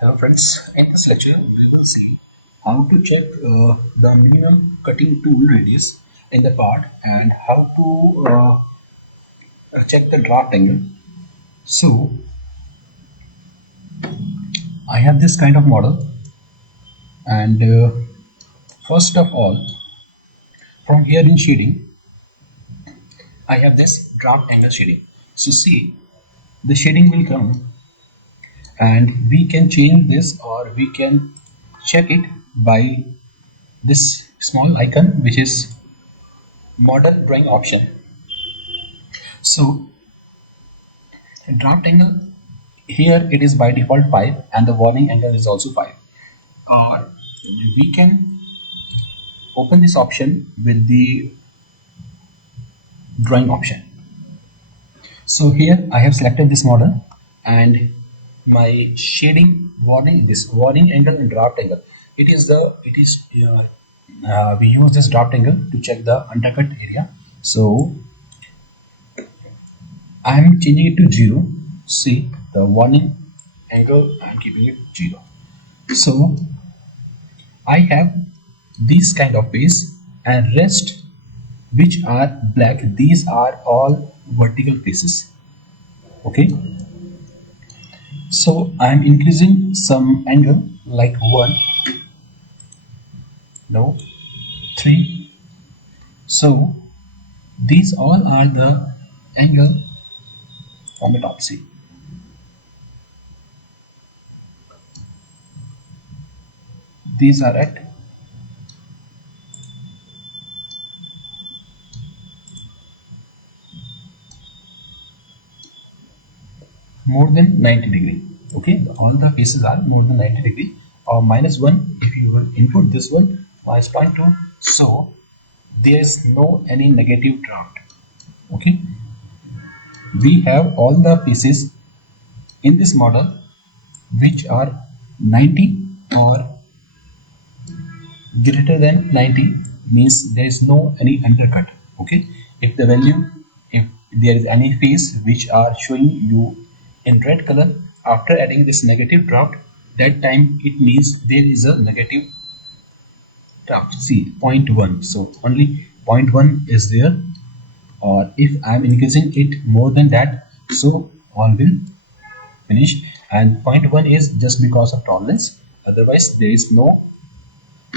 Hello friends, in this lecture we will see how to check the minimum cutting tool radius in the part and how to check the draft angle. So I have this kind of model, and first of all, from here in shading I have this draft angle shading. So see, the shading will come and we can change this, or we can check it by this small icon which is model drawing option. So draft angle here, it is by default 5 and the warning angle is also 5. Or we can open this option with the drawing option. So here I have selected this model and my shading warning, this warning angle and draft angle, we use this draft angle to check the undercut area. So I am changing it to 0. See, the warning angle I am keeping it 0. So I have these kind of face, and rest which are black, these are all vertical faces. Okay, so I am increasing some angle like 1, no, 3. So these all are the angle from the top. See, these are at more than 90 degree. Okay, all the faces are more than 90 degree, or -1 if you will input this one, -0.2. So there is no any negative draft. Okay, we have all the faces in this model which are 90 or greater than 90, means there is no any undercut. Okay, if the value, if there is any face which are showing you in red color after adding this negative draft, that time it means there is a negative draft. See, 0.1, so only 0.1 is there, or if I am increasing it more than that, so all will finish. And 0.1 is just because of tolerance, otherwise there is no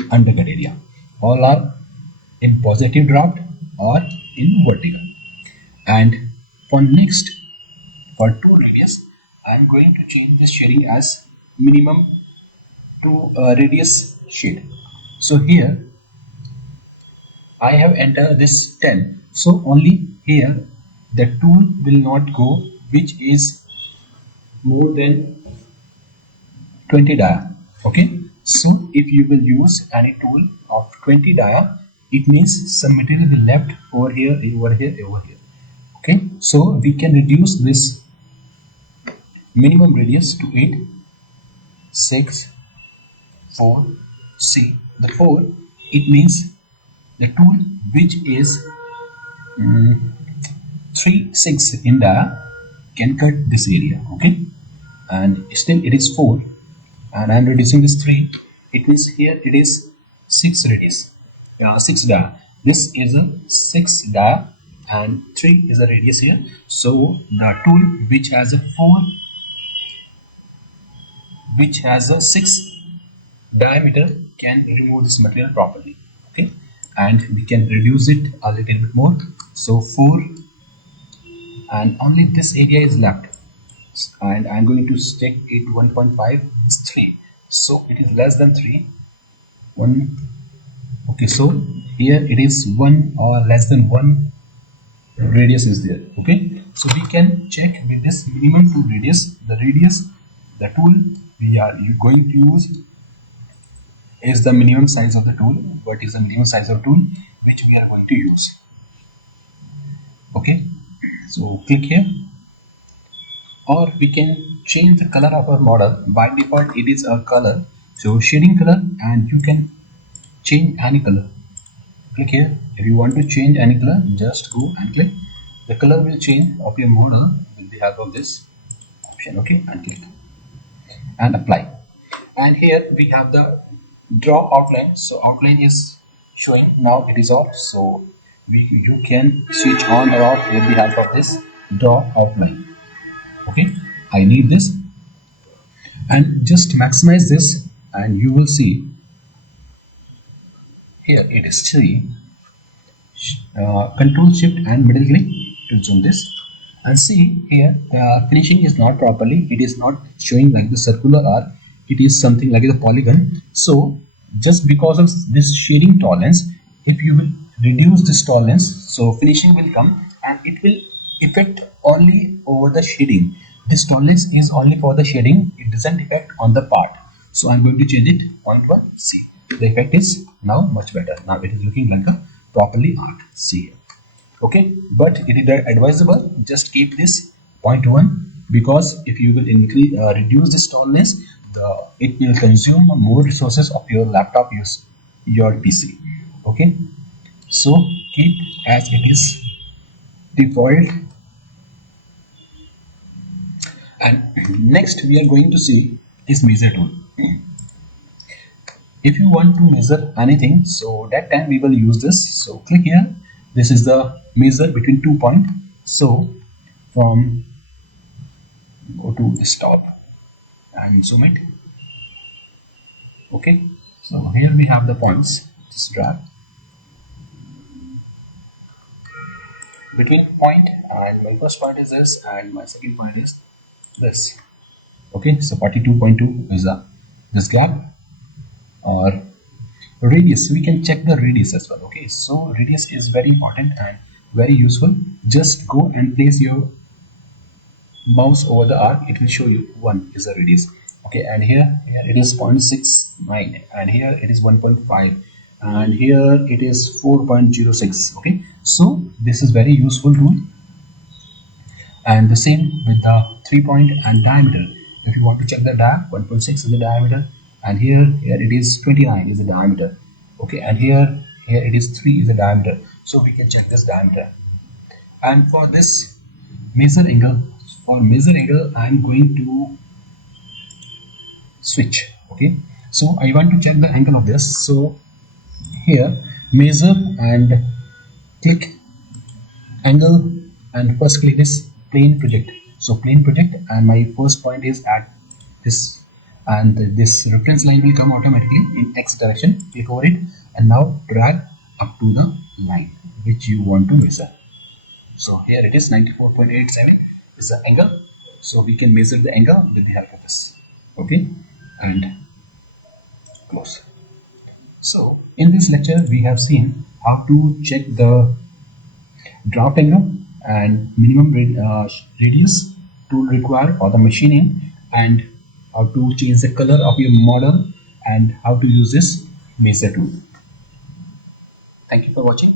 undercut area. All are in positive draft or in vertical. And for next, for tool radius, I am going to change this shading as minimum to radius shade. So here I have entered this 10. So only here the tool will not go which is more than 20 dia. Okay, so if you will use any tool of 20 dia, it means some material will left over here, over here, over here. Okay, so we can reduce this minimum radius to 8, 6, 4. See, the 4, it means the tool which is 3, 6 in dia can cut this area. Okay, and still it is 4, and I am reducing this 3. It means here it is 6 radius, 6 dia. This is a 6 dia and 3 is a radius here. So the tool which has a 4, which has a 6 diameter, can remove this material properly. Okay, and we can reduce it a little bit more. So 4, and only this area is left, and I'm going to stick it 1.5 is 3, so it is less than 3, 1. Okay, so here it is 1 or less than 1 radius is there. Okay, so we can check with this minimum tool radius, the tool we are going to use is the minimum size of the tool. What is the minimum size of tool which we are going to use? Okay, so click here, or we can change the color of our model. By default it is a color, so shading color, and you can change any color. Click here. If you want to change any color, just go and click. The color will change of your model with the help of this option. Okay, and click and apply. and here we have the draw outline. So outline is showing, now it is off, so you can switch on or off with the help of this draw outline. Okay, I need this, and just maximize this, and you will see here it is 3. Control shift and middle click to zoom this, and see here the finishing is not properly, it is not showing like the circular arc, it is something like the polygon. So just because of this shading tolerance, if you will reduce this tolerance, so finishing will come and it will affect only over the shading. This tolerance is only for the shading, it doesn't affect on the part. So I'm going to change it 0.1. See, the effect is now much better. Now it is looking like a properly art. See here. Okay, but it is advisable just keep this 0.1, because if you will increase reduce this tolerance, it will consume more resources of your laptop, your PC. Okay, so keep as it is default. And next we are going to see this measure tool. If you want to measure anything, so that time we will use this. So click here, this is the measure between 2 points. So from go to stop and zoom it. Okay, so here we have the points, just drag between point, and my first point is this and my second point is this. Okay, so 42.2 is this gap, or radius, we can check the radius as well. Okay, so radius is very important and very useful. Just go and place your mouse over the arc, it will show you 1 is the radius. Okay, and here it is 0.69, and here it is 1.5, and here it is 4.06. okay, so this is very useful tool. And the same with the 3 point and diameter. If you want to check the diameter, 1.6 is the diameter, and here it is 29 is the diameter. Okay, and here it is 3 is the diameter, so we can check this diameter. And for this measure angle, I'm going to switch. Okay, so I want to check the angle of this. So here measure and click angle, and first click this plane project. So plane project, and my first point is at this, and this reference line will come automatically in X direction. Click over it, and now drag up to the line which you want to measure. So here it is 94.87 is the angle, so we can measure the angle with the help of this. Okay, and close. So in this lecture we have seen how to check the draft angle and minimum radius tool required for the machining, and how to change the color of your model, and how to use this measure tool. Thank you for watching.